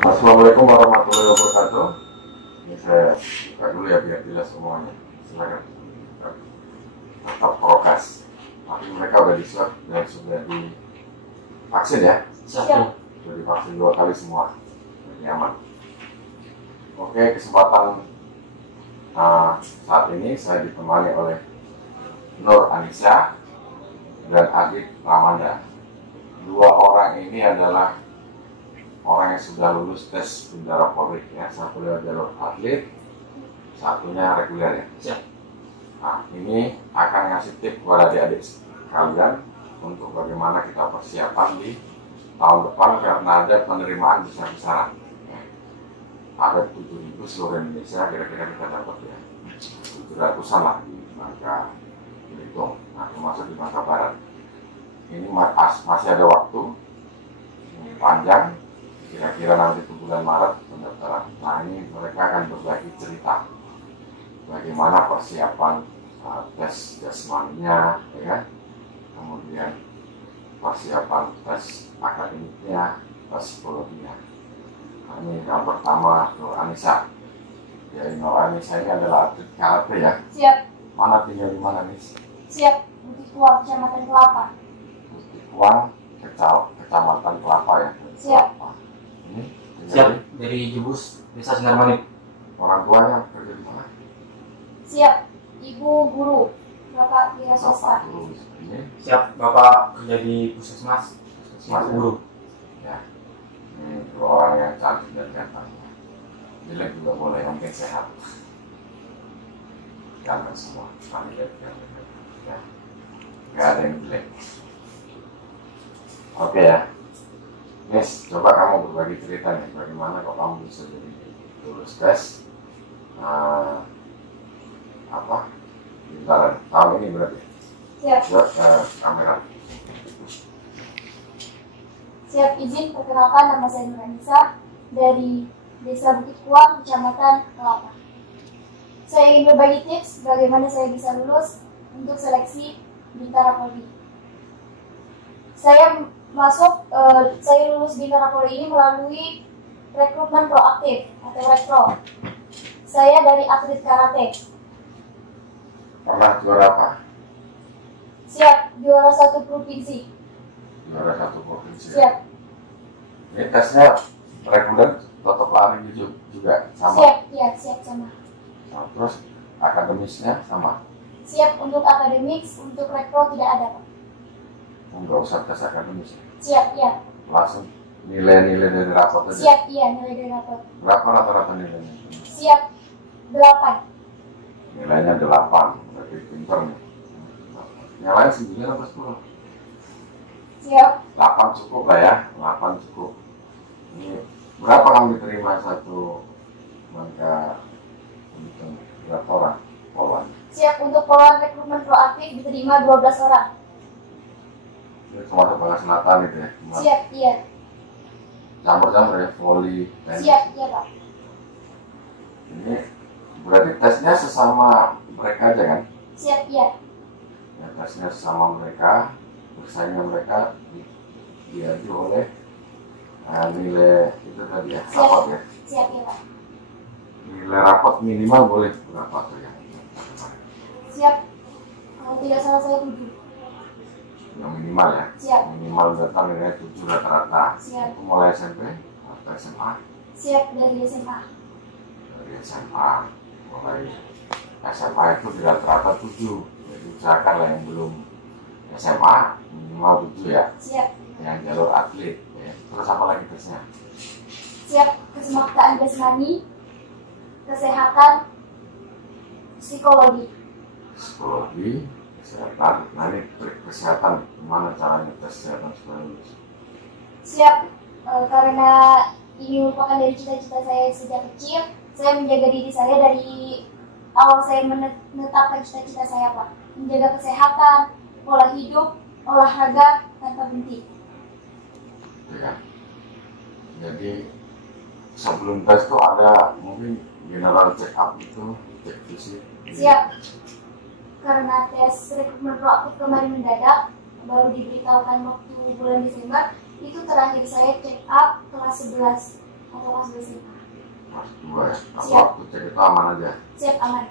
Assalamualaikum warahmatullahi wabarakatuh. Ini saya buka dulu ya biar jelas semuanya. Silakan. Tetap prokes. Tapi mereka udah diswab dan sudah divaksin ya. Siap. Sudah divaksin 2 kali semua. Jadi aman. Oke, kesempatan saat ini saya ditemani oleh Nur Anissa dan Adit Ramanda. 2 orang ini adalah orang yang sudah lulus tes bintara Polri ya, satu lewat jalur atlet, satunya reguler ya. Siap. Nah, ini akan ngasih tip kepada adik-adik kalian untuk bagaimana kita persiapan di tahun depan karena ada penerimaan besar-besaran. Ada 7.000 seluruh Indonesia, kira-kira kita dapat ya 700-an lah di Bangka Belitung, nah termasuk di Bangka Barat. Ini masih ada waktu panjang, kira-kira nanti di bulan Maret pendaftaran. Nah ini mereka akan berbagi cerita bagaimana persiapan tes jasmaninya, ya kan? Kemudian persiapan tes akademiknya, tes psikologinya. Nah, ini yang pertama Nur Anissa. Ya, Nur Anissa ini adalah atlet karate ya. Siap. Mana tinggal di mana nih? Siap. Bukit Kuang, Kecamatan Kelapa. Bukit Kuang, Kecamatan Kelapa ya. Siap. Ini Siap. Dari Jebus, Desa Singarmanit. orang tuanya kerja di mana? Siap. Ibu guru, Bapak wira swasta. Ini Siap. Bapak kerja di Puskesmas. Mas Guru. ya. Ini 2 orang yang cantik dan ganteng. Jelek juga boleh, yang penting sehat. Ganteng semua, cantik dan ganteng. Ya. Gak ada yang jelek. Oke ya. Nis, coba kamu berbagi cerita nih, bagaimana kok kamu bisa jadi lulus tes bintara tahun ini berarti. Siap. Coba ke kamera. Siap, izin perkenalkan nama saya Nur Anissa dari Desa Bukit Kuang, Kecamatan Kelapa. Saya ingin berbagi tips bagaimana saya bisa lulus untuk seleksi Bintara Polri. Saya lulus Bintara Polri ini melalui rekrutmen proaktif atau rekpro. Saya dari atlet karate. Pernah juara apa? Siap, juara 1 provinsi. Juara 1 provinsi. Siap. Ini tesnya reguler tetap lari juga sama. Siap, iya, siap sama. Nah, terus akademisnya sama. Siap untuk akademik, untuk rekpro tidak ada, Pak. Enggak usah tes akademis. Siap, iya. Langsung nilai-nilai dari rapot aja. Siap, iya, nilai dari rapor. Berapa rata-rata nilainya? Siap, 8. Nilainya 8. Berarti pinter nih. Yang lain 9 atau 10? Siap. 8 cukup lah ya. 8 cukup. Ini berapa kamu diterima satu Bangka Belitung? Berapa orang? Poluan. Siap untuk poluan rekrutmen proaktif diterima 12 orang. Ini termasuk Bangka Selatan itu ya? Siap, iya. Campur-campur ya, voli, tenis. Siap, iya, Pak. Ini berarti tesnya sesama mereka aja kan? Siap, iya. Ya, tesnya sesama mereka, bersaingnya mereka diadu oleh nilai itu tadi ya, Siap. rapot ya. Siap, iya, Pak. Nilai rapot minimal boleh berapa tuh ya? Siap. Kalau tidak salah saya 7. Yang minimal ya? Siap. Minimal data nilai 7 rata-rata. Siap. Itu mulai SMP atau SMA? Siap dari SMA. Dari SMA. Mulai SMA itu di rata-rata 7. Jadi usahakan lah yang belum SMA minimal 7 ya. Siap. Yang jalur atlet ya. Terus apa lagi tesnya? Siap kesemaktaan jasmani, kesehatan, psikologi. Psikologi, kesehatan. Nah ini trik kesehatan, gimana caranya tes kesehatan supaya lulus? Siap, karena ini merupakan dari cita-cita saya sejak kecil. Saya menjaga diri saya dari awal saya menetapkan cita-cita saya, Pak. Menjaga kesehatan, pola hidup, olahraga tanpa berhenti. Ya. Jadi sebelum tes tuh ada mungkin general check up itu, cek fisik. Siap. Karena tes rekrutmen proaktif kemarin mendadak, baru diberitahukan waktu bulan Desember, itu terakhir saya check up kelas 11 atau kelas 2 SMA. Kelas 2 ya. Tapi Siap. waktu cek itu aman aja. Siap, aman.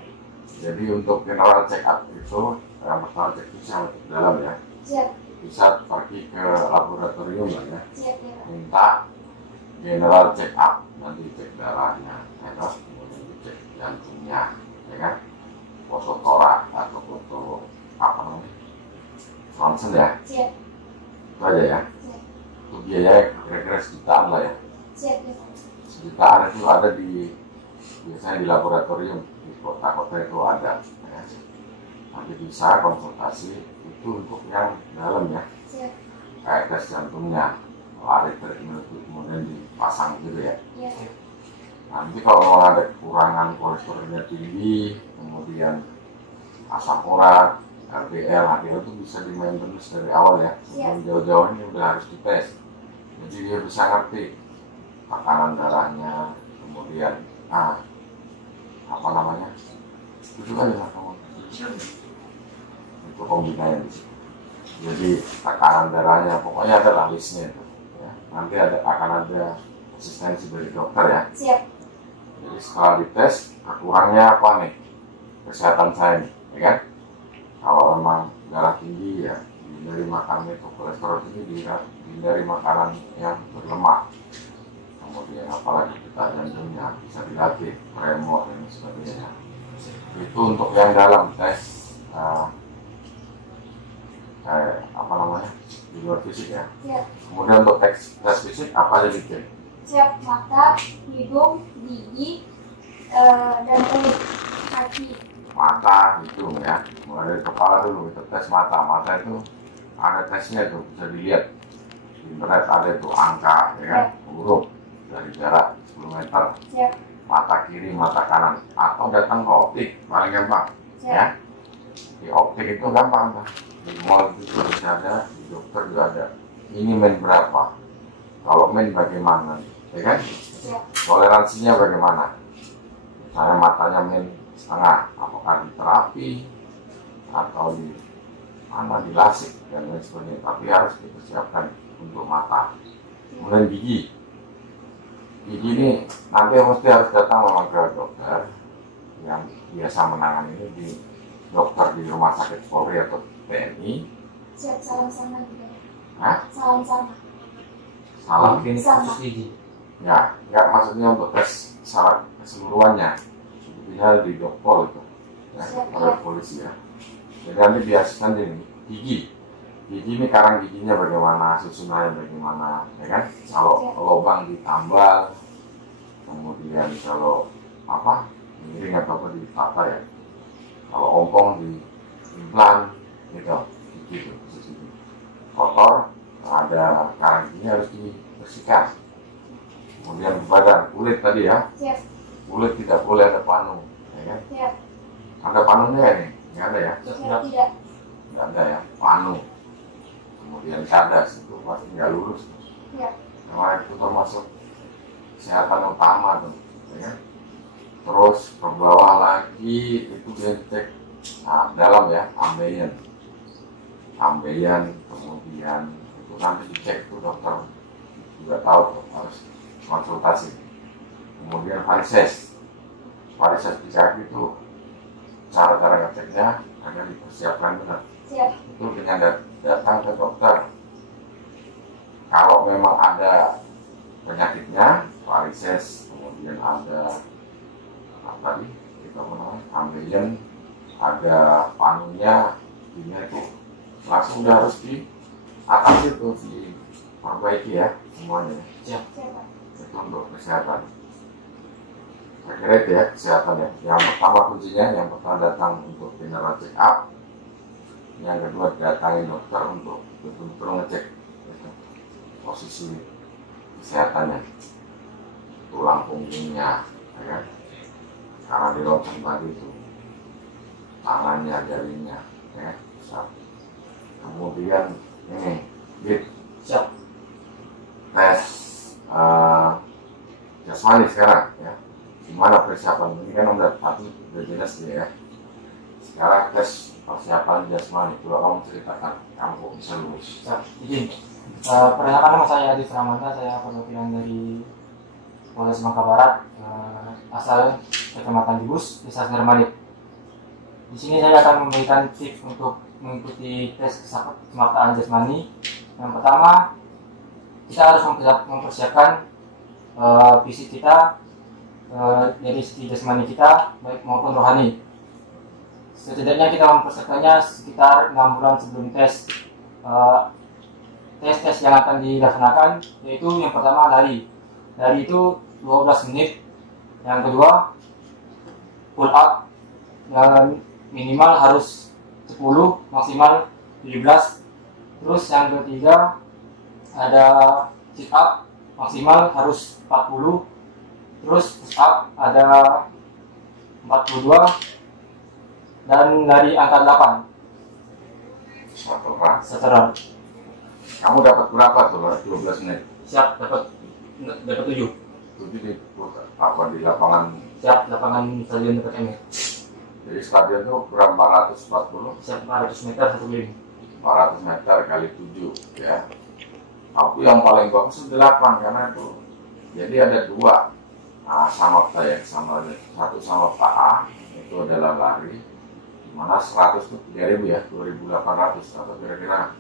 Jadi untuk general check up itu yang pertama cek fisik dalam ya. Siap. Bisa pergi ke laboratorium lah ya. Siap ya Pak. Minta general check up, nanti cek darahnya, ya kan? Kemudian dicek jantungnya, ya kan? Foto torak atau foto apa namanya? Ronsen ya. Siap. Itu aja ya. Siap. Itu biayanya kira-kira sejutaan lah ya. Siap ya Pak. Sejutaan itu ada di biasanya di laboratorium di kota-kota itu ada. Ya. Nanti bisa konsultasi itu untuk yang dalam ya. Siap. Kayak tes jantungnya, lari treadmill itu kemudian dipasang gitu ya. Iya. Nanti kalau mau ada kekurangan kolesterolnya tinggi, kemudian asam urat, LDL, HDL itu bisa di maintenance dari awal ya. Sebelum jauh-jauh ini udah harus dites. Jadi dia bisa ngerti tekanan darahnya, kemudian apa namanya, itu juga ya kamu. Itu kombinasi di situ. Jadi tekanan darahnya, pokoknya ada listnya itu. Ya. Nanti akan ada asistensi dari dokter ya. Siap. Jadi setelah dites, kekurangnya apa nih? Kesehatan saya nih, ya kan? Kalau memang darah tinggi ya, hindari makan itu kolesterol tinggi, hindari makanan yang berlemak. Kemudian apalagi kita jantungnya bisa dilatih, tremor dan sebagainya. Itu untuk yang dalam tes kayak apa namanya di luar fisik ya. Siap. Kemudian untuk tes fisik apa aja dicek? Siap. Mata, hidung, gigi, dan kulit kaki. Mata itu ya, mulai dari kepala dulu kita tes mata. Mata itu ada tesnya tuh, bisa dilihat di internet, ada itu angka ya kan, huruf dari jarak 10 meter. Siap. Mata kiri, mata kanan, atau datang ke optik paling gampang. Siap. Ya, di optik itu gampang kan, di mall itu juga bisa ada, di dokter juga ada. Ini main berapa? Kalau main bagaimana? Ya kan? Siap. Toleransinya bagaimana? Misalnya matanya main setengah, apakah di terapi atau di mana, di lasik dan lain sebagainya. Tapi harus dipersiapkan untuk mata. Kemudian gigi. Gigi ini nanti mesti harus datang memang ke dokter yang biasa menangani ini, di dokter di rumah sakit Polri atau TNI. Siap. Salam sama juga. Hah? Salam sama. Salah? Klinik Sama. khusus gigi. Ya, nggak, maksudnya untuk tes secara keseluruhannya. Bisa di dokpol itu, ya, Siap, oleh ya. polisi ya. Jadi nanti biasakan ini gigi. Gigi ini karang giginya bagaimana, susunannya bagaimana, ya kan? Kalau Siap. lubang ditambal, kemudian kalau apa miring atau apa ditata ya. Kalau ompong di implan, gitu, gigi itu, khusus gigi. Kotor, ada karang giginya harus dibersihkan. Kemudian badan, kulit tadi ya. Siap. Kulit tidak boleh ada panu, ya kan? Siap. Ada panunya ya nih? Nggak ada ya? Siap. Tidak. Nggak ada ya, panu. Kemudian cadas itu pasti nggak lurus. Siap. Nah itu termasuk kesehatan utama tuh, ya kan? Terus ke bawah lagi itu dia cek dalam ya, ambeien, kemudian itu nanti dicek tuh dokter juga tahu tuh, harus konsultasi. Kemudian varises di kaki itu cara-cara ngeceknya agar dipersiapkan benar. Siap. Itu dengan datang ke dokter. Kalau memang ada penyakitnya, varises, kemudian ada apa tadi kita mengenal ambeien, ada panunya, ini itu langsung udah harus diatasi tuh, diperbaiki ya semuanya. Siap Pak. Itu untuk kesehatan. Saya kira itu ya kesehatan ya. Yang pertama kuncinya, yang pertama datang untuk general check up, yang kedua datangin dokter untuk betul-betul ngecek posisi kesehatannya, tulang punggungnya, ya kan? Karena di ronsen tadi itu tangannya, jarinya, ya kan? Kemudian ini Siap. tes jasmani sekarang ya. Gimana persiapan ini kan udah jelas ya. Sekarang tes persiapan jasmani, coba kamu ceritakan, kamu bisa lulus. Siap. Izin. Perkenalkan nama saya Adi Ramanda, saya perwakilan dari Polres Bangka Barat, asal Kecamatan Jebus, Desa Sinarmanip. Di sini saya akan memberikan tips untuk mengikuti tes kesemaktaan jasmani. Yang pertama, kita harus mempersiapkan fisik kita dari segi jasmani kita baik maupun rohani. Setidaknya kita mempersiapkannya sekitar 6 bulan sebelum tes. Tes yang akan dilaksanakan yaitu yang pertama lari itu 12 menit, yang kedua pull up dan minimal harus 10 maksimal 17, terus yang ketiga ada sit up maksimal harus 40, terus push up ada 42, dan dari angka 8 seteran. Kamu dapat berapa tuh 12 menit? Siap, dapat 7. 7 di apa di lapangan? Siap, lapangan stadion dekat ME. Jadi stadion itu berapa 440? Siap, 400 meter 1 keliling. 400 meter kali 7 ya. Aku yang paling bagus itu 8 karena itu jadi ada 2 sama saya sama satu sama Pak A itu adalah lari dimana 100 itu 3.000 ya 2.800 atau kira-kira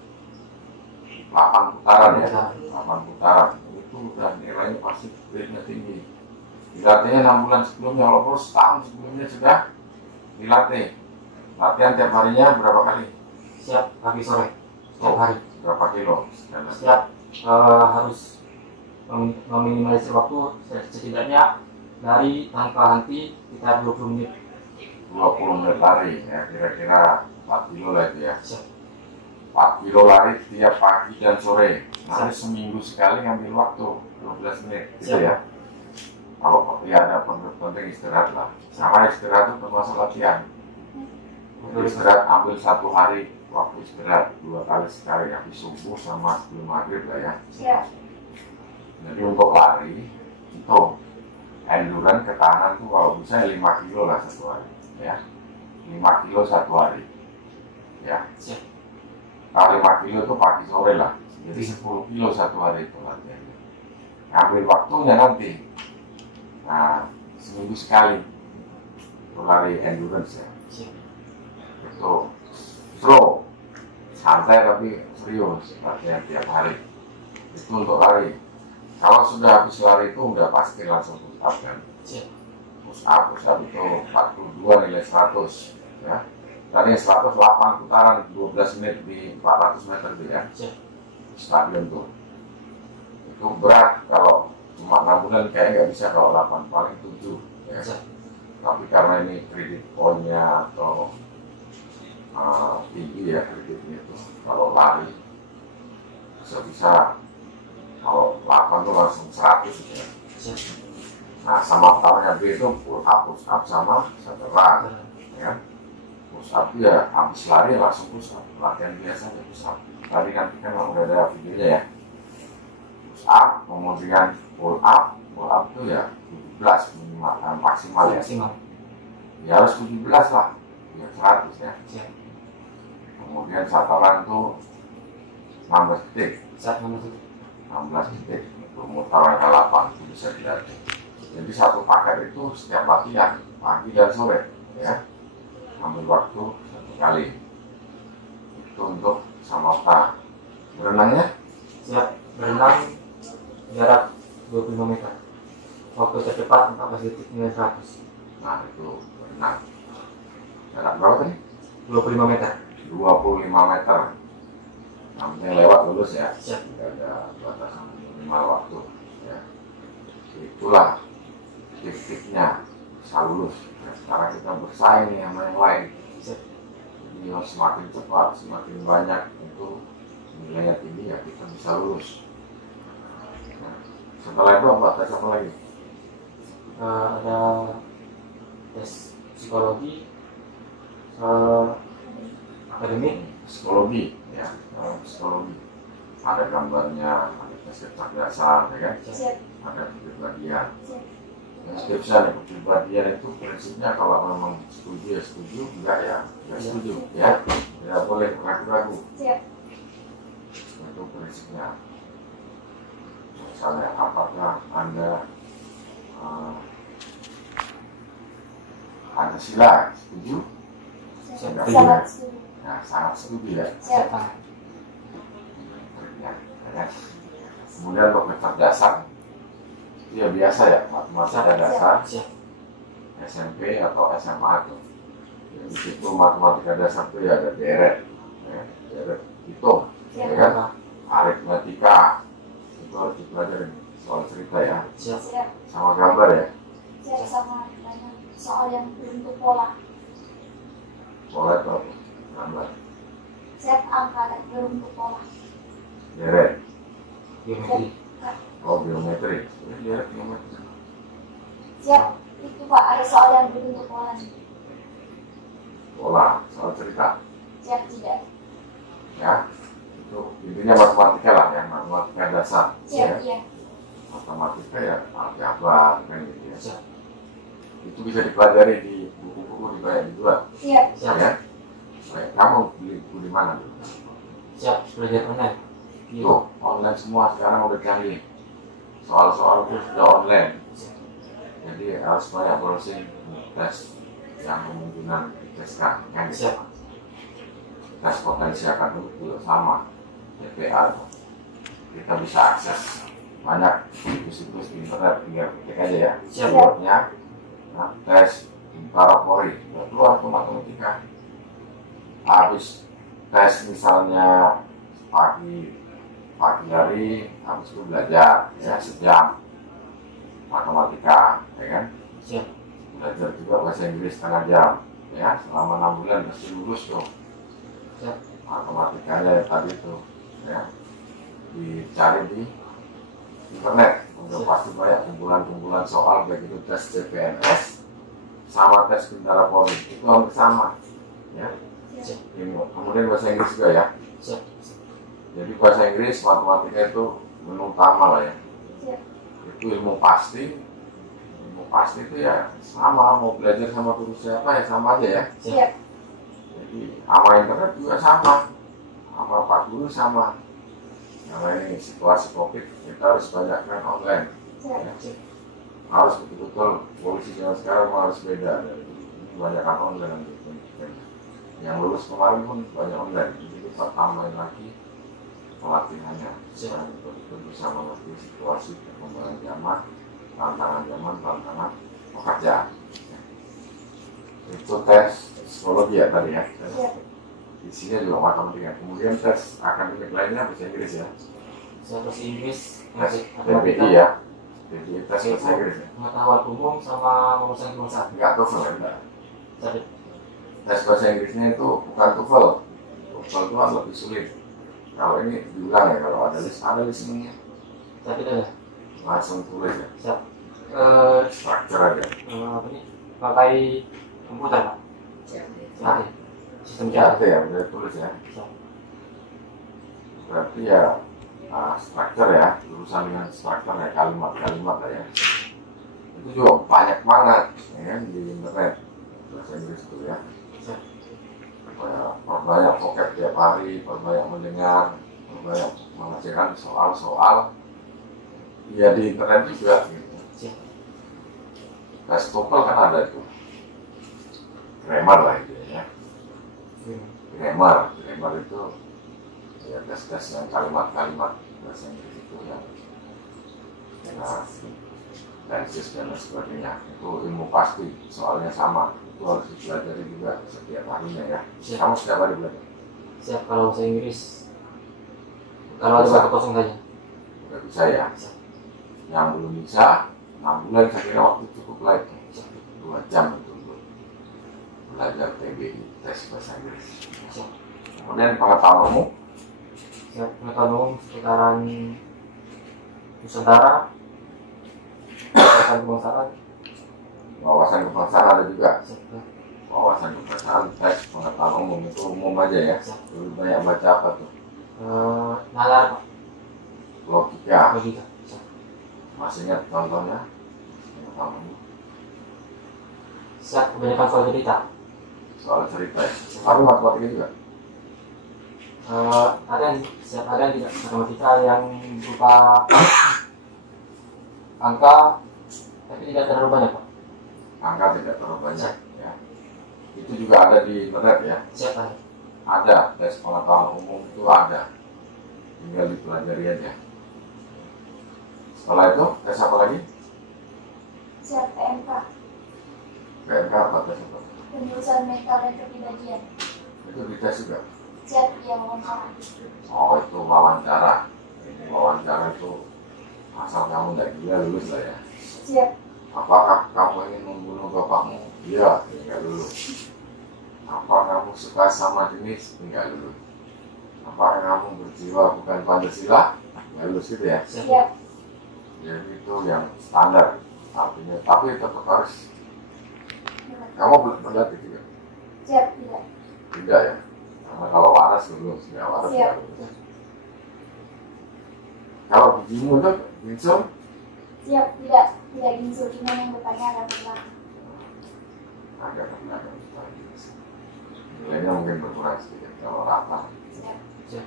8 putaran ya 8 putaran itu udah nilainya pasti grade-nya tinggi. Dilatihnya 6 bulan sebelumnya walaupun setahun sebelumnya sudah dilatih. Latihan tiap harinya berapa kali? Siap, pagi sore setiap hari. Berapa kilo? Siap, harus meminimalisir waktu setidaknya dari tanpa henti sekitar 20 menit. 20 menit lari ya kira-kira 4 kilo lah itu ya. Siap. 4 kilo lari tiap pagi dan sore. Nanti seminggu sekali ngambil waktu 12 menit gitu ya. Kalau ya ada penting istirahat lah. Sama istirahat itu termasuk latihan. Istirahat ambil 1 hari waktu istirahat 2 kali sekali habis subuh sama sebelum maghrib lah ya. Siap. Jadi untuk lari itu endurance ketahanan tuh kalau bisa 5 kilo lah 1 hari ya. 5 kilo 1 hari ya. Siap. Kalau 5 kilo itu pagi sore lah. Jadi 10 kilo 1 hari itu latihan. Ambil waktunya nanti. Nah, seminggu sekali itu lari endurance ya. Siap. Itu slow, santai tapi serius latihan tiap hari. Itu untuk lari. Kalau sudah habis lari itu udah pasti langsung push up kan. Siap. Push up itu 42 nilai 100 ya. Tadi 108 putaran 12 menit di 400 meter gitu ya. Siap. Stadion tuh. Itu berat kalau cuma 6 bulan kayaknya nggak bisa kalau 8 paling 7 ya. Siap. Tapi karena ini kredit poinnya atau tinggi ya kreditnya itu kalau lari bisa kalau 8 tuh langsung 100 ya. Siap. Nah sama pertamanya B itu push up sama setelah ya. Push up ya habis lari langsung push up, latihan biasa ya push up. Tadi nanti kan udah ada videonya ya. Push up kemudian pull up itu ya 17 minimal maksimal ya. Maksimal. Ya harus 17 lah, ya 100 ya. Siap. Kemudian satoran tuh 16 detik. Siap, 16 detik untuk mutar angka 8 itu bisa dilatih. Jadi satu paket itu setiap latihan pagi dan sore ya. Ambil waktu 1 kali. Itu untuk samapta. Berenangnya? Siap. Berenang jarak 25 meter. Waktu tercepat 14 detik nilai 100. Nah itu berenang. Jarak berapa tadi? 25 meter. 25 meter. Namanya lewat lulus ya. Siap. Tidak ada batasan minimal waktu ya. Itulah tips-tipsnya bisa lulus. Nah, sekarang kita bersaing nih sama yang lain. Siap. Jadi semakin cepat, semakin banyak itu nilainya tinggi ya kita bisa lulus. Nah, setelah itu apa? Tes apa lagi? Ada tes psikologi, akademik, Psikologi ya, psikologi. Ada gambarnya, ada tes kecerdasan, ya kan? Siap. Ada kepribadian. Siap. Tipsnya kepribadian itu prinsipnya kalau memang setuju ya setuju, enggak ya enggak setuju ya, tidak boleh ragu-ragu. Siap. Itu prinsipnya. Misalnya apakah Anda Pancasila, setuju? Sangat setuju. Nah, sangat setuju ya. Siap. Ya. Kemudian untuk kecerdasan, itu ya biasa ya, matematika dasar, SMP atau SMA tuh. Ya, di situ matematika dasar tuh ya ada deret, ya, deret hitung, ya kan? Aritmatika itu harus dipelajari soal cerita ya, Siap. sama gambar ya. Siap sama banyak soal yang berbentuk pola. Pola itu apa? Gambar. Siap angka dan berbentuk pola. Deret. Geometri. Oh, geometri. Ya, deret geometri. Siap. Itu Pak, ada soal yang berbentuk pola. Pola, soal cerita. Siap tidak? Ya, itu intinya matematika lah ya, matematika dasar. Siap, Ya. iya. Matematika ya, aljabar kan gitu ya. Siap. Itu bisa dipelajari di buku-buku dijual. Siap. Ya. Baik, kamu beli buku di mana? Siap. Belajar online. Tuh, online semua sekarang udah canggih. Soal-soal itu sudah online. Jadi harus banyak browsing tes yang kemungkinan diteskan. Kan? Siap. Tes potensi akademik juga sama. TPA. Kita bisa akses banyak situs-situs di internet, tinggal ketik aja ya. Siap. Buatnya. Nah, tes Bintara Polri, udah keluar tuh matematika. Habis tes misalnya pagi hari habis itu belajar ya sejam matematika, ya kan? Siap. Belajar juga bahasa Inggris setengah jam, ya selama 6 bulan pasti lulus tuh. Siap. Matematikanya tadi tuh, ya dicari di internet, udah pasti banyak kumpulan-kumpulan soal baik itu tes CPNS sama tes Bintara Polri itu hampir sama, ya. Kemudian bahasa Inggris juga ya. Siap. Jadi bahasa Inggris, matematika itu menu utama lah ya. Siap. Itu ilmu pasti itu ya sama, mau belajar sama guru siapa ya sama aja ya. Siap. Jadi sama internet juga sama Pak Guru sama. Karena ini situasi COVID kita harus banyakkan online. Siap. Ya. Harus betul-betul polisi zaman sekarang harus beda. Ini banyakkan online. Yang lulus kemarin pun banyak online. Jadi kita tambahin lagi pelatihannya. Supaya betul-betul bisa mengerti situasi perkembangan zaman, tantangan pekerjaan. Itu tes psikologi ya tadi ya. Siap. Isinya juga matematika. Kemudian tes akademik lainnya bahasa Inggris ya. Saya bahasa Inggris. Tes PPI ya. Jadi tes bahasa Inggris ya. Pengetahuan umum sama wawasan kebangsaan. Enggak TOEFL ya, enggak. Siap. Tes bahasa Inggrisnya itu bukan TOEFL. TOEFL itu kan lebih sulit. Kalau ini diulang ya, kalau ada listeningnya Siap tidak ya? langsung tulis ya. Siap. Structure aja. Apa nih? Pakai komputer Pak. Siap. Siap. Ya. Sistem Ya, jawab. ya, udah tulis ya. Siap. Berarti ya structure ya, urusan dengan structure ya, kalimat-kalimat lah ya. Itu juga banyak banget ya kan, di internet bahasa Inggris itu ya. Siap. Perbanyak vocab tiap hari, perbanyak mendengar, perbanyak mengerjakan soal-soal ya di internet juga gitu. Siap. Tes TOEFL kan ada itu grammar lah itu ya. Grammar itu ya tes-tes yang kalimat-kalimat bahasa Inggris itu yang tenses dan lain sebagainya itu ilmu pasti soalnya sama itu harus dipelajari juga setiap harinya ya. Siap. Kamu setiap hari belajar? Siap. Kalau bahasa Inggris kalau ada satu kosong saja. Udah bisa ya. Yang belum bisa 6 bulan saya kira waktu cukup lah itu 2 jam itu untuk belajar TBI tes bahasa Inggris. Siap. Kemudian pengetahuan umum Siap. Pengetahuan umum sekitaran Nusantara, wawasan kebangsaan. wawasan kebangsaan ada juga. Siap. Wawasan kebangsaan tes pengetahuan umum itu umum aja ya. Siap. Lebih banyak baca apa tuh? Nalar Pak. Logika. Logika. Siap. Masih ingat contohnya? Pengetahuan umum. Siap. Kebanyakan soal cerita. Soal cerita ya. Tapi matematika juga. Ada yang tidak matematika yang berupa angka, tapi tidak terlalu banyak Pak. Angka tidak terlalu banyak ya. Itu juga ada di internet ya. Siap Pak. Ada tes pengetahuan umum itu ada, tinggal dipelajari aja. Setelah itu tes apa lagi? Siap PMK. PMK apa tes apa? Penelusuran mental dan kepribadian. Itu dites juga. Siap ya wawancara. Oh itu wawancara. Ini wawancara itu asal kamu tidak gila lulus lah ya. Siap. Apakah kamu ingin membunuh bapakmu? Iya, tinggal lulus. Apa kamu suka sama jenis? Tinggal lulus. Apakah kamu berjiwa bukan Pancasila? Tinggal lulus gitu ya. Siap. Jadi itu yang standar. Artinya, tapi tetap harus. Kamu belum berlatih juga? Siap tidak. Tidak ya. Karena kalau waras lulus, nggak waras Siap. nggak lulus. Kalau gigimu itu binsum, Siap tidak. Tidak ginsul cuma yang depannya ada belakang. agak nilainya mungkin berkurang sedikit kalau rata. Siap. Siap.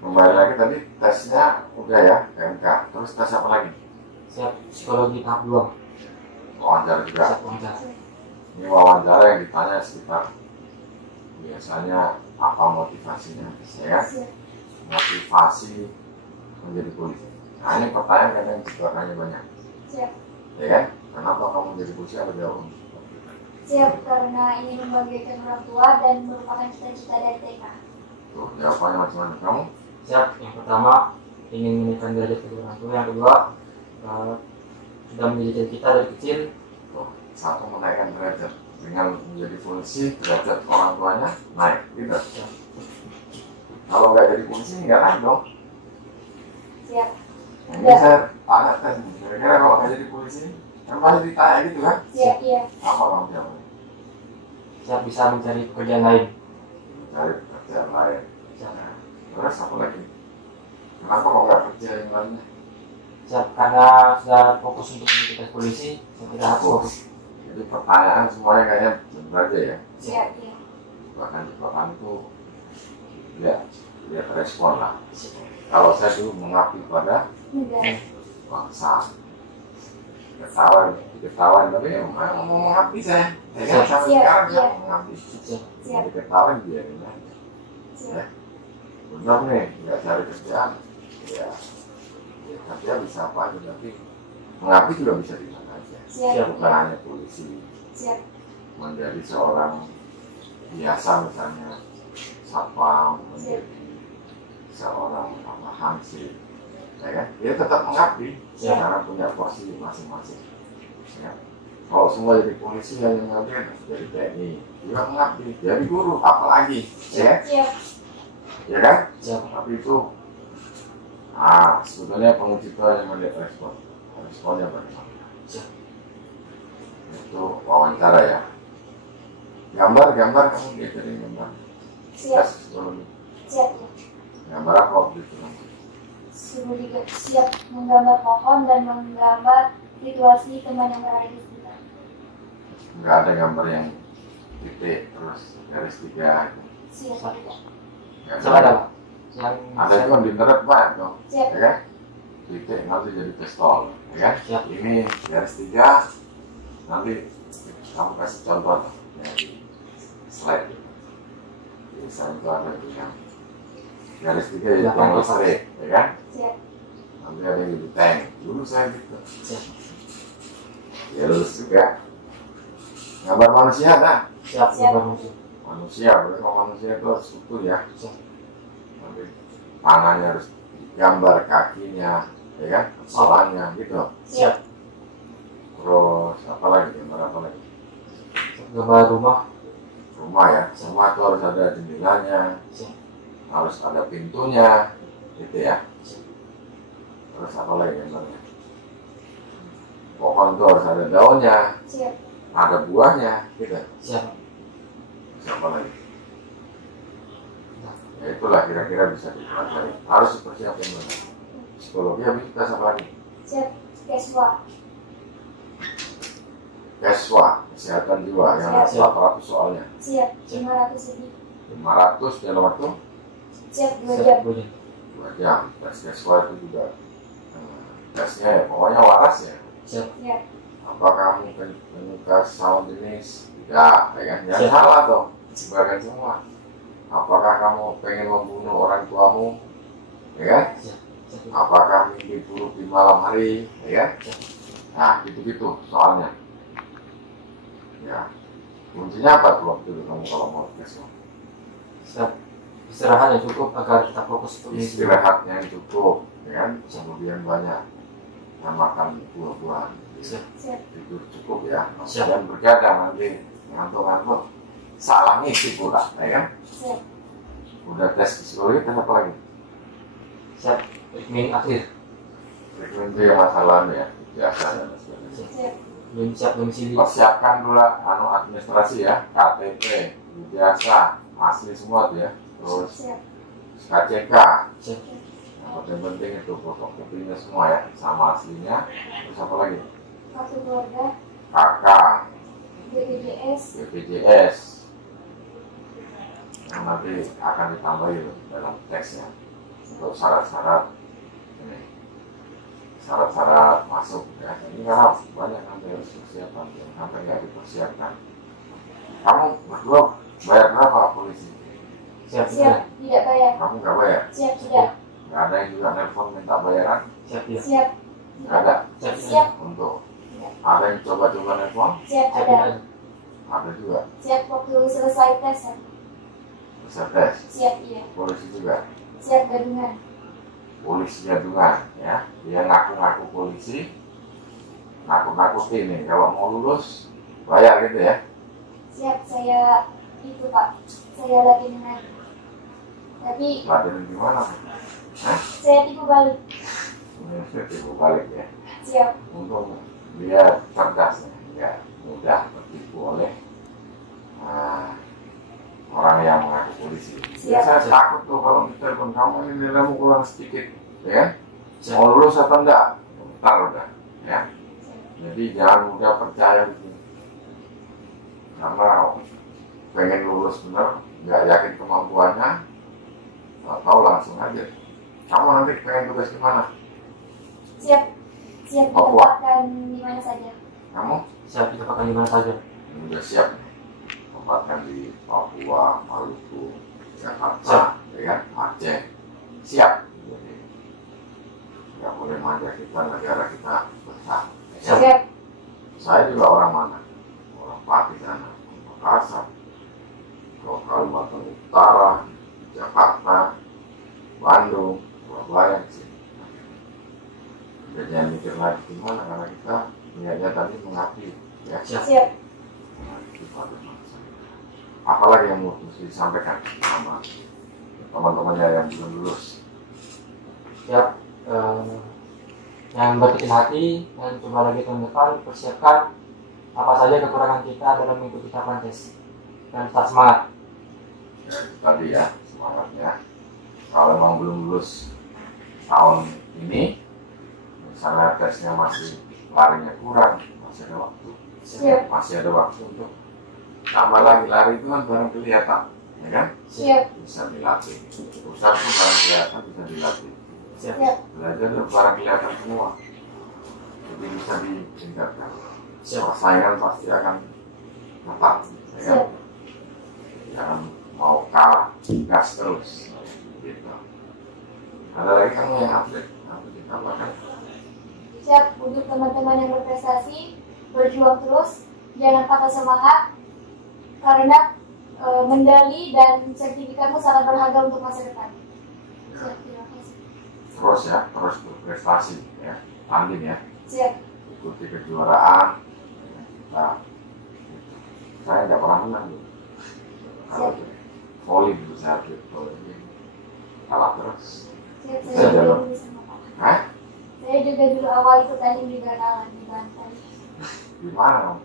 Kembali lagi tadi tesnya udah ya PMK. Terus tes apa lagi? Siap. Psikologi tahap 2. Wawancara juga. Siap wawancara. Ini wawancara yang ditanya sekitar biasanya apa motivasinya, ya? Siap. Motivasi menjadi polisi. Nah ini pertanyaan yang juga nanya banyak, Siap. ya kan? Kenapa kamu menjadi polisi atau jawab? Siap karena ingin membahagiakan orang tua dan merupakan cita-cita dari TK. Tuh jawabannya macam-macam. Kamu? Siap. Yang pertama ingin menaikkan derajat kedua orang tua. Yang kedua sudah menjadi cita-cita dari kecil. Tuh, satu menaikkan derajat dengan menjadi polisi, derajat orang tuanya naik, gitu. Siap. Kalau nggak jadi polisi nggak naik dong. Siap. Nah, ini saya tanya tes, kira-kira kalau nggak jadi polisi, kan pasti ditanya gitu kan? Siap iya. Apa kamu jawab? Siap bisa mencari pekerjaan lain. Cari pekerjaan lain. Siap. Nah, terus apa lagi? Kenapa kok nggak kerja yang lainnya? Siap karena sudah fokus untuk menjadi polisi. Saya tidak harus fokus. Jadi pertanyaan semuanya kayaknya benar aja ya. Siap iya. Bahkan itu ya lihat respon lah. Kalau saya dulu mengabdi pada Negara. bangsa, ketahuan, tapi ya mau mengabdi saya. Saya kan sampai Siap, sekarang iya. saya mengabdi. Siap. Siap. Jadi ketahuan biarin aja. Siap. Benar nih, nggak cari kerjaan, ya kerja bisa apa aja, tapi mengabdi juga bisa di mana aja. Siap. Bukan hanya polisi, Siap. menjadi seorang biasa misalnya satpam, menjadi seorang hansip, ya kan? Dia tetap mengabdi, Ya. karena punya porsi masing-masing. Ya. Kalau semua jadi polisi yang mengabdi, jadi TNI, juga mengabdi, jadi guru, apalagi, ya, Siap. ya kan? Siap. Tapi itu, sebetulnya penguji itu hanya melihat responnya bagaimana. Siap. Itu wawancara ya. Gambar kamu diajarin gambar. Siap. Tes psikologi. Siap iya. Gambar apa waktu itu? Suruh juga siap menggambar pohon dan menggambar situasi teman yang berada di sekitar. Nggak ada gambar yang titik terus garis tiga. Siap tidak. Nggak Siap ada Pak. Yang Ada itu di internet banyak dong, Siap. ya kan? Titik nanti jadi pistol, ya kan? Siap. Ini garis tiga, nanti kamu kasih contoh dari slide. Jadi saya itu ada yang garis tiga jadi Belakang yang kipas. listrik, ya kan? Siap. Nanti ada yang jadi tank. Dulu saya gitu. Siap. Ya lulus juga. Gambar manusia kan? Siap. Siap. Gambar musuh. Manusia, berarti kalau manusia itu harus utuh ya. Siap. Nanti tangannya harus digambar, kakinya, ya kan? Kepalanya gitu. Siap. Terus apa lagi? Gambar apa lagi? Gambar rumah. Rumah ya. Rumah itu harus ada jendelanya, Siap. harus ada pintunya, gitu ya. Siap. Terus apa lagi gambarnya? Pohon itu harus ada daunnya, Siap. ada buahnya, gitu. Siap. Terus apa lagi? Ya itulah kira-kira bisa dipelajari. Harus dipersiapkan benar. Psikologi habis kita apa lagi? Siap. Keswa. Keswa, kesehatan jiwa yang ada Siap. 400 soalnya. Siap. 500 lebih. 500 dalam waktu Siap 2 Siap. jam. 2 jam. 2 jam. Tes keswa itu juga tesnya ya pokoknya waras ya. Siap. Siap. Apa kamu penyuka sesama jenis? Tidak, ya kan? Ya salah dong, sebagian semua. Apakah kamu pengen membunuh orang tuamu? Ya kan? Apakah mimpi buruk di malam hari? Ya kan? Nah, gitu-gitu soalnya. Ya, kuncinya apa tuh waktu itu kamu kalau mau tes? Istirahat yang cukup agar kita fokus untuk Istirahat yang cukup, ya kan? Kemudian banyak dan makan buah-buahan. Tidur cukup ya, dan bergadang nanti ngantuk-ngantuk salah ngisi pula, ya kan? Udah tes psikologi, tes apa lagi? Siap, rekening akhir. Rekening itu ya masalahnya ya, biasa dan sebagainya. Belum siap domisili. Persiapkan dulu administrasi ya, KTP, ijazah, asli semua tuh ya. Terus KCK. Yang penting itu fotokopinya semua ya, sama aslinya. Terus apa lagi? Kartu keluarga. KK. BPJS. Yang nanti akan ditambahin dalam teksnya untuk syarat-syarat ini, syarat-syarat masuk ya. Ini kan banyak nanti harus persiapan, sampai nggak dipersiapkan. Kamu berdua bayar berapa polisi? Siap, tidak bayar. Kamu nggak bayar? Siap, tidak. Nggak ada yang juga nelpon minta bayaran? Siap, ya. Siap. Nggak ada? Siap. Untuk ada yang coba-coba nelpon? Siap, ada. Ada juga? Siap, waktu selesai tes ya. Bisa tes? Siap, iya. Polisi juga? Siap, gadungan. Polisi gadungan ya, dia ngaku-ngaku polisi, ngaku-ngaku ini kalau mau lulus bayar gitu ya. Siap, saya itu Pak, saya lagi dengan, tapi Latihan gimana? Hah? saya tipu balik. Tipu balik ya. Siap. Untung dia cerdas ya, mudah tertipu oleh orang yang mengaku polisi. Ya, saya takut tuh kalau telepon kamu ini nilaimu kurang sedikit, ya. Mau lulus atau enggak? Ntar udah, ya. Jadi jangan mudah percaya gitu. Karena pengen lulus bener, nggak yakin kemampuannya, tahu langsung aja. Kamu nanti pengen tugas di mana? Siap, siap ditempatkan di mana saja. Kamu? Siap ditempatkan di mana saja. Udah siap. Tempatkan di Papua, Maluku, Jakarta, ya kan? Aceh, siap. Jadi nggak boleh manja kita, negara kita besar. Siap. Saya juga orang mana? Orang Pati sana, Makassar, Kalimantan Utara, Jakarta, Bandung, Surabaya sih. Udah jangan mikir lagi gimana karena kita niatnya tadi mengabdi, ya. Siap. Apalagi yang mesti disampaikan sama teman-temannya yang belum lulus? Siap, yang berkecil hati dan coba lagi tahun depan persiapkan apa saja kekurangan kita dalam mengikuti tahapan tes dan tetap semangat. Ya, tadi ya semangatnya. Kalau memang belum lulus tahun ini, misalnya tesnya masih larinya kurang, masih ada waktu. Siap. Masih ada waktu untuk tambah lagi. Lari itu kan barang kelihatan, ya kan? Siap. Bisa dilatih. Pusat itu barang kelihatan, bisa dilatih. Siap. Belajar itu barang kelihatan semua, jadi bisa ditingkatkan. Siap. Persaingan pasti akan ketat, ya kan? Siap. Jangan mau kalah, gas terus. Gitu. Ada lagi kamu yang update ditambahkan? Siap, untuk teman-teman yang berprestasi, berjuang terus, jangan patah semangat, karena medali dan sertifikatmu sangat berharga untuk masa depan. Siap, terima kasih. Terus ya, terus berprestasi ya, tanding ya, Siap. ikuti kejuaraan. Nah, saya nggak pernah menang gitu. Kalau volley dulu saya atlet volley, kalah terus. Siap, Saya saya juga jalan. dulu sama Pak. Hah? Saya juga dulu awal ikut tanding juga kalah di bantai. Gimana kamu?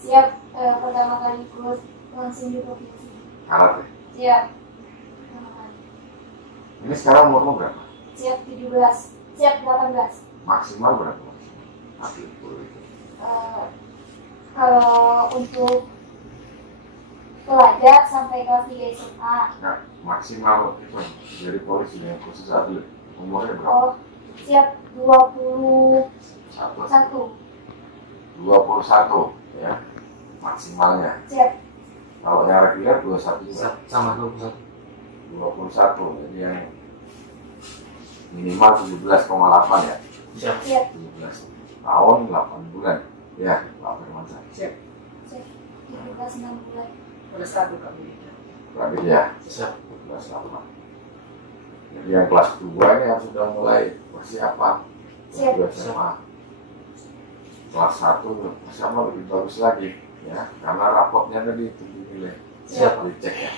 Siap, pertama kali ikut langsung di provinsi. Kalah deh. Siap. Pertama kali. Ini sekarang umurmu berapa? Siap 17. Siap 18. Maksimal berapa? Atlet volley itu. Kalau untuk pelajar sampai kelas 3 SMA. Nah, maksimal itu jadi polisi yang khusus atlet umurnya berapa? Oh, siap 21. Satu. 21 ya maksimalnya. Siap. Kalau yang reguler 21 juga. Sama 21. 21, jadi yang minimal 17,8 ya. Siap. Siap. 17 tahun 8 bulan ya Pak Firmansyah. Siap. Siap. 17 6 bulan. Pada satu kami. Berarti ya Siap. 17,8. Jadi yang kelas 2 ini harus sudah mulai persiapan Siap. untuk SMA. Kelas 1 persiapan lebih bagus lagi ya, karena rapotnya tadi itu dinilai. Siap. Dicek ya.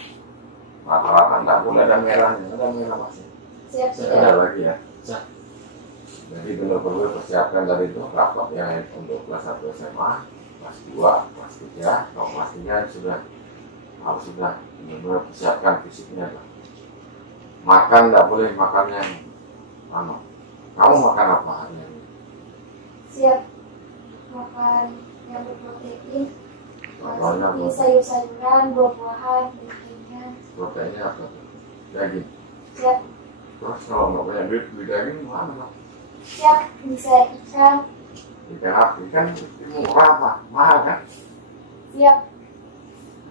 Rata-rata nggak boleh ada merahnya, ada merah masih. Siap. Tidak ada lagi ya. Siap. Jadi benar-benar persiapkan dari itu rapot yang untuk kelas 1 SMA, kelas 2, kelas 3, kalau kelas 3 harus sudah benar-benar persiapkan fisiknya. Makan nggak boleh makan yang kamu makan apa hari ini? Siap. Makan yang berprotein. Contohnya Seperti sayur-sayuran, buah-buahan, dagingnya. proteinnya apa? Daging. Siap. Terus kalau nggak banyak duit beli daging mana? Pak? Siap. Bisa ikan. Ikan api kan murah Pak, mahal kan? Siap.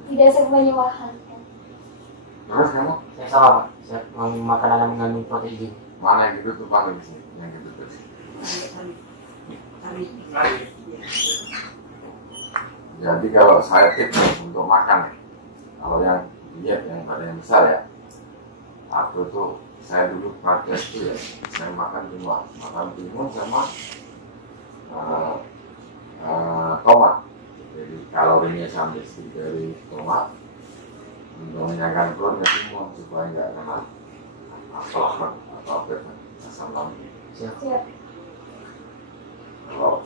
Tidak semuanya mahal kan. Terus kamu Saya sama Pak. Saya makanan yang mengandung protein. mana yang gitu tuh Pak di sini? Yang gitu tuh. Jadi kalau saya tips untuk makan, kalau yang diet yang badannya besar ya, aku tuh saya dulu praktek tuh ya, saya makan cuma makan timun sama tomat. Jadi kalorinya sampai sedikit dari tomat, untuk menjaga perutnya timun supaya nggak kena apel atau asam lambung. Siap. Siap. Kalau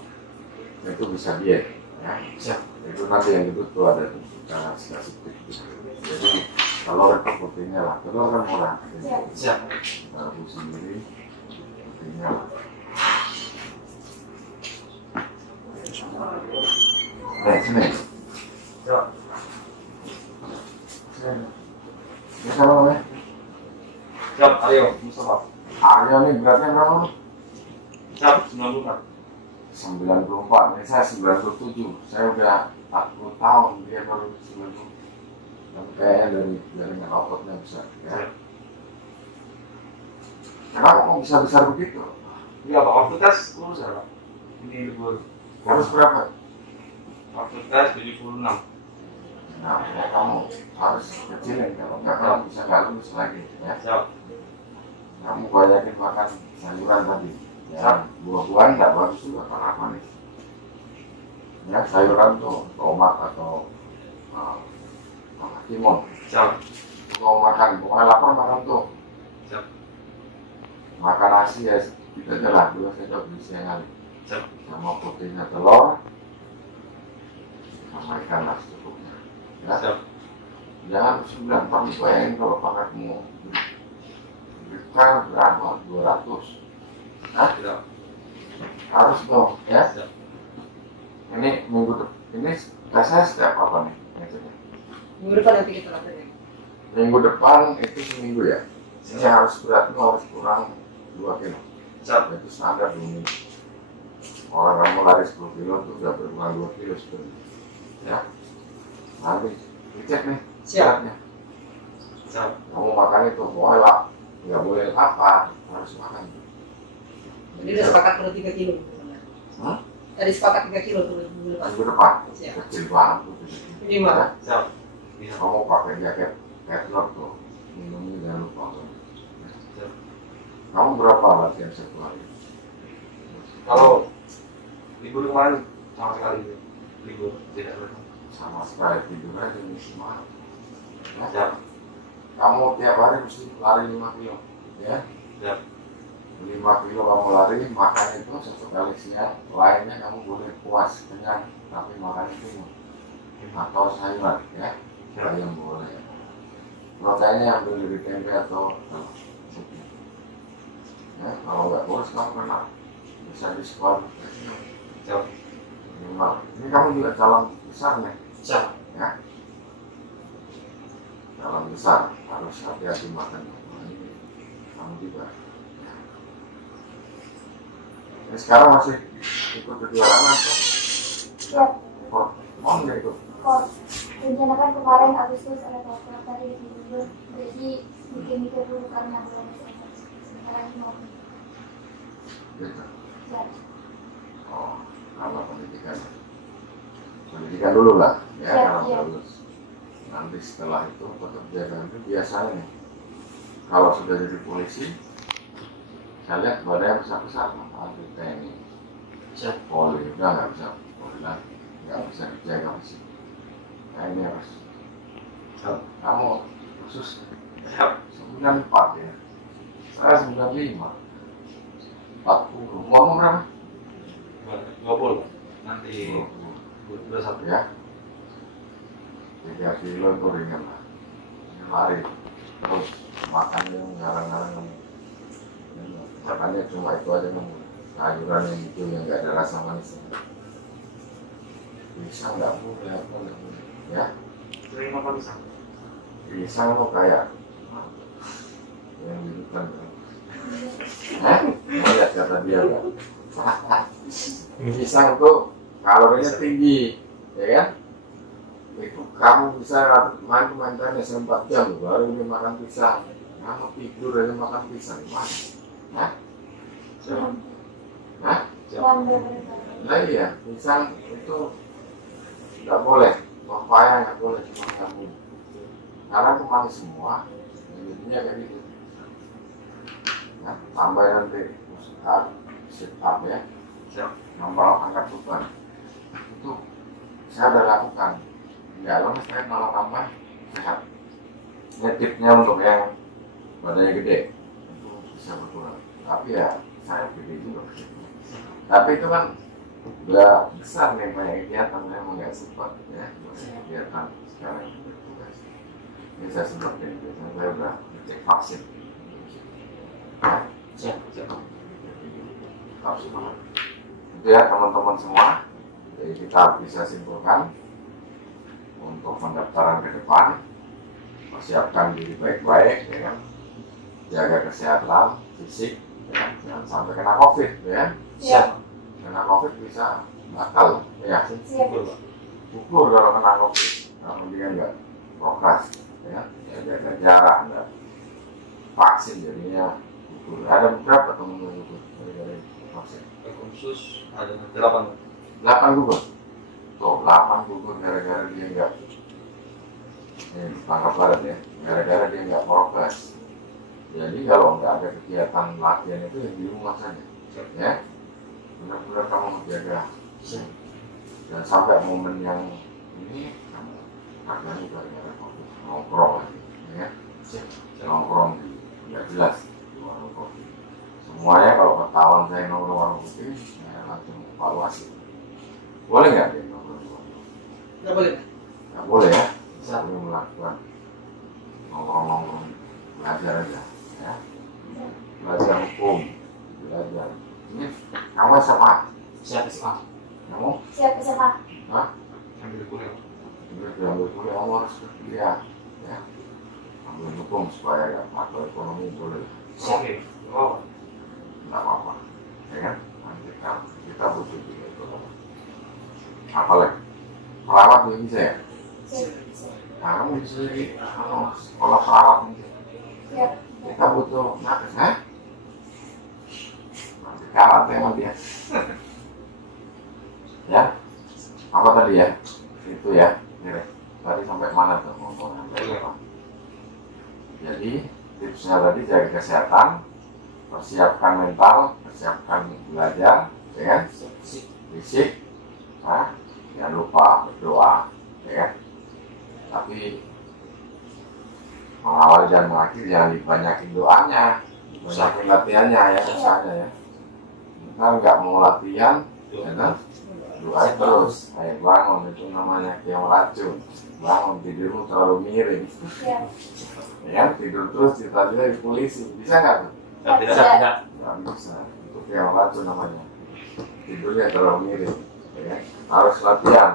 itu bisa diet, ya. Siap. Itu nanti yang itu tuh ada kita kasih tips. Jadi kalau proteinnya lah, telur kan murah. Siap. Siap. Kita rebus sendiri, proteinnya lah. Sini. Siap. Ini siapa namanya? Siap. Ayo, Mustafa. Aryo nih beratnya berapa? Siap. 90. 94, ini saya 97. Saya udah 40 tahun, dia baru 90. Tapi kayaknya dari ototnya besar. Ya. Kenapa kok bisa besar begitu? Iya Pak. Waktu tes lulus ya Pak. Ini libur. Harus berapa? Waktu tes 76. Nah, ya kamu harus kecilin, kalau nggak kamu bisa nggak lulus lagi. Ya. Siap. Kamu banyakin makan sayuran tadi. Ya, buah-buahan nggak bagus juga karena manis. Ya, sayuran tuh tomat atau timun. Siap. Kalau makan, pokoknya lapar makan tuh. Siap. Makan nasi ya tidak jelas, dua sendok berisi yang kali. Siap. Sama proteinnya telur, sama ikan nasi cukupnya. Ya. Siap. Jangan 9 tahun bayangin kalau paketmu ikan berapa? 200. Hah? Siap. Harus dong, ya. Siap. Ini ini tesnya setiap apa nih? Minggu depan nanti kita lakukan. Minggu depan itu seminggu ya. Ini harus beratnya harus kurang 2 kilo. Siap. Itu standar dulu. Orang kamu lari 10 kilo itu udah berkurang 2 kilo sebenarnya. Ya. Nanti dicek nih Siap. beratnya. Siap. Kamu makan itu boleh lah, nggak boleh lapar, harus makan. Jadi udah sepakat perlu 3 kilo. Hmm? Tadi sepakat 3 kilo tuh minggu depan. Minggu depan Siap. kecil banget tuh. Ini mah. Siap. Kamu pakai jaket Kevlar tuh, minumnya jangan lupa. Siap. Kamu berapa latihan satu hari? Kalau libur kemarin sama sekali libur tidak ada. Sama sekali tidur aja nih semua. Ya. Siap. Kamu tiap hari mesti lari 5 kilo, ya? Siap. 5 kilo kamu lari, makan itu satu kali siang, lainnya kamu boleh puas, kenyang, tapi makan itu atau sayuran, ya? Sayuran boleh. Proteinnya ambil dari tempe atau supi. Ya, kalau nggak kurus kamu kena bisa diskon. Siap. Minimal. Ini kamu juga calon besar nih, Siap. ya? Calon besar harus hati-hati makan. Nah, ini kamu juga. Ini sekarang masih ikut kejuaraan apa? Siap. Mau nggak ikut? Kok rencanakan kemarin Agustus ada program tadi di Gubernur, jadi mikir-mikir dulu karena belum selesai. Sekarang mau. Gitu. Siap. Oh, apa pendidikan? Pendidikan dulu lah, ya Siap, kalau iya. lulus. Nanti setelah itu bekerja nanti biasanya kalau sudah jadi polisi, saya lihat badannya besar-besar, nanti TNI, Polri, udah nggak bisa Polri lagi, nggak bisa dijaga masih. Nah ini harus, kamu khusus 94 ya, saya 95, 40, ngomong berapa? 20 nanti 21 Ya, 3 kilo itu ringan lah, lari, terus makannya ngarang-ngarang, makannya cuma itu aja kan, sayuran yang itu yang nggak ada rasa manis. Pisang nggak boleh, apa nggak boleh, ya? sering makan pisang. Pisang kok kayak yang gitu kan? Lihat kata dia kan? Pisang tuh kalorinya tinggi, ya kan? Itu kamu bisa main-mainnya 4 jam baru ini makan pisang. Kamu tidur aja makan pisang, gimana? Hah? Hah? Nah iya, pisang itu nggak boleh, papaya nggak boleh, cuma kamu. Karena itu manis semua, jadinya kayak gitu. Nah, tambah nanti sit up ya, nambah angkat beban. Itu saya udah lakukan. Nggak lama saya malah tambah sehat. Ini tipsnya untuk yang badannya gede, itu bisa berkurang. Tapi ya saya gede juga. Tapi itu kan udah besar nih banyak kegiatan, memang nggak sempat ya masih kegiatan sekarang bertugas. Ini saya sebutin, biasanya saya udah cek vaksin. Siap. Vaksin itu ya teman-teman semua. Jadi kita bisa simpulkan untuk pendaftaran ke depan, persiapkan diri baik-baik, ya kan? Jaga kesehatan fisik, ya, jangan sampai kena COVID, ya. Siap. Kena COVID bisa batal, ya. Siap. Ukur kalau kena COVID, kemudian nggak prokes, ya. Ya, jaga jarak, nggak vaksin jadinya ukur. Ada beberapa teman-teman ukur dari vaksin. Khusus ada 8 gugur. Tuh, 8 gugur gara-gara dia nggak tangkap barat ya, gara-gara dia nggak prokes. Jadi kalau nggak ada kegiatan latihan itu ya di rumah saja, ya. Benar-benar kamu menjaga. Dan sampai momen yang ini kamu agaknya gara-gara COVID nongkrong lagi, ya. Nongkrong nggak jelas di warung kopi. Semuanya kalau ketahuan saya nongkrong warung kopi, saya langsung evaluasi. Boleh nggak dia nongkrong di warung kopi? Nggak boleh. Nggak boleh ya. Saya melakukan nongkrong-nongkrong, belajar aja, ya. Belajar hukum, belajar. Ini kamu SMA? Siap SMA. Kamu? Siap SMA. Hah? ambil kuliah. Udah ambil kuliah, kamu harus kuliah, ya. Ambil hukum supaya ya atau ekonomi boleh. Siap. Oh, Nggak apa-apa, ya kan? Nanti kan kita butuh juga ekonomi. Apalagi perawat juga bisa ya. Siap. Nah, kamu bisa jadi sekolah perawat mungkin. Siap. Kita butuh nakes, ha? Nanti kalah sama dia. Ya, apa tadi ya? Itu ya, Ini, tadi sampai mana tuh ngomongnya? Sampai apa? Jadi tipsnya tadi jaga kesehatan, persiapkan mental, persiapkan belajar, ya kan? Fisik, nah, jangan lupa berdoa, ya kan? Tapi mengawal dan mengakhir jangan dibanyakin doanya, dibanyakin latihannya ya, usahanya ya. Kita nggak mau latihan, ya kan? Doa terus, kayak bangun itu namanya yang racun. Bangun tidurmu terlalu miring, Siap. ya kan? Tidur terus cita-cita di polisi, bisa nggak tuh? Tidak. Nggak bisa, itu yang racun namanya. Tidurnya terlalu miring, ya kan? Harus latihan.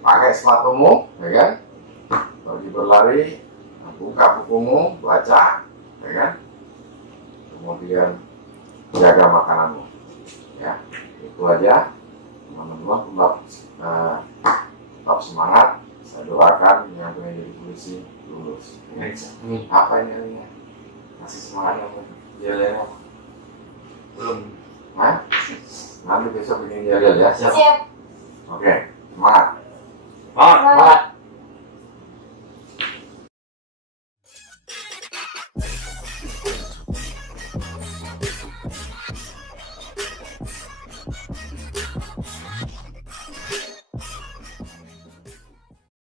Pakai sepatumu, ya kan? Pergi berlari, buka bukumu, baca, ya kan? Kemudian jaga makananmu, ya. Itu aja, teman-teman. misi lulus. Baik. Apa ini nilainya? Masih semangat nggak? Nilainya apa? Belum. Hah? Nanti besok bikin nilai ya. Siap. Oke, semangat. Semangat. Semangat.